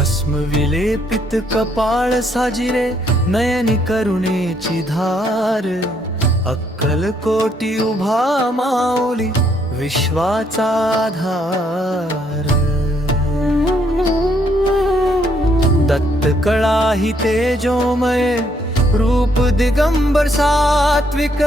भस्म विलेपित कपाळ साजिरे, नयनी करुणेची धार, अक्कल कोटी उभा माऊली, विश्वाचा आधार. दत्त कळा ही तेजोमय, रूप दिगंबर सात्विक,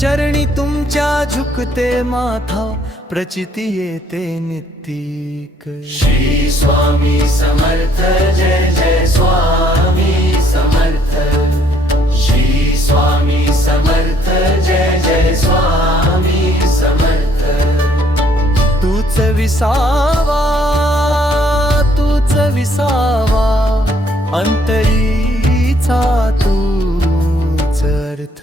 चरणी तुमच्या झुकते माथा, प्रचिती येते नित्तिक. श्री स्वामी समर्थ, जय जय स्वामी समर्थ. श्री स्वामी समर्थ, जय जय स्वामी समर्थ. तूच विसावा, तूच विसावा, अंतरीचा तूच अर्थ.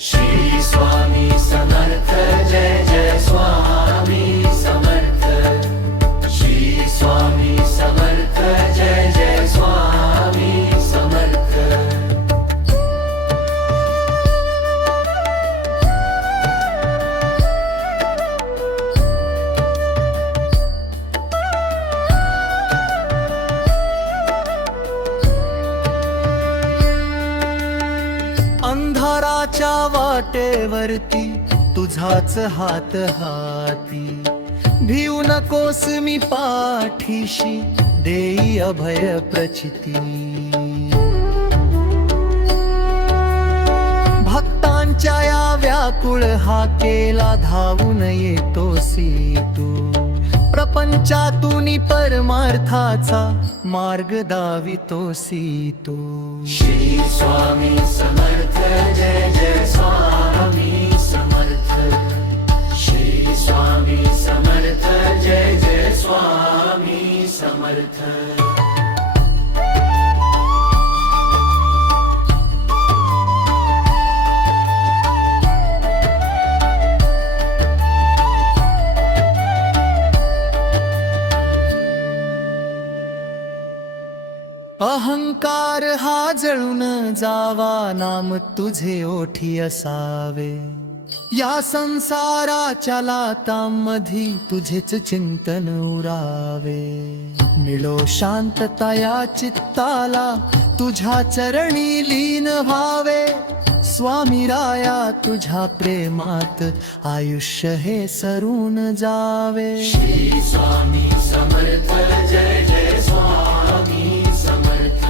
श्री स्वामी समर्थ, जय जय स्वामी समर्थ. श्री स्वामी समर्थ, जय जय स्वामी समर्थ. अंधाराच्या वाटेवरती तुझाच हात हाती, भिऊ नकोस मी पाठीशी, देई अभय प्रचिती. भक्तांच्या या व्याकुळ हाकेला धावून येतोसी तू, प्रपंचातून परमार्थाचा मार्ग दावितोसी तू. श्री स्वामी समर्थ, जय जय स्वामी समर्थ. श्री स्वामी समर्थ, जय जय स्वामी समर्थ. अहंकार हा जळून जावा, नाम तुझे ओठी असावे, या संसाराच्या लातांमधी तुझेच चिंतन उरावे. मिळो शांतता या चित्ताला, तुझ्या चरणी लीन व्हावे, स्वामी राया तुझ्या प्रेमात आयुष्य हे सरून जावे. श्री स्वामी समर्थ, जय जय स्वामी समर्थ.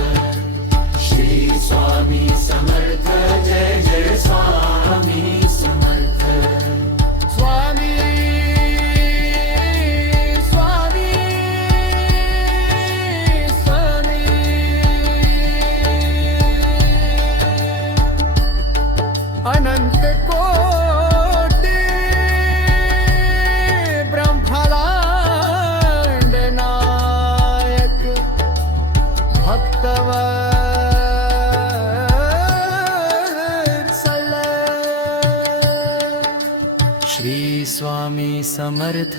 श्री स्वामी समर्थ, जय जय स्वामी समर्थ. स्वामी स्वामी स्वामी, अनंत कोटी ब्रह्मांड नायक, भक्तवत्सल. श्री स्वामी समर्थ.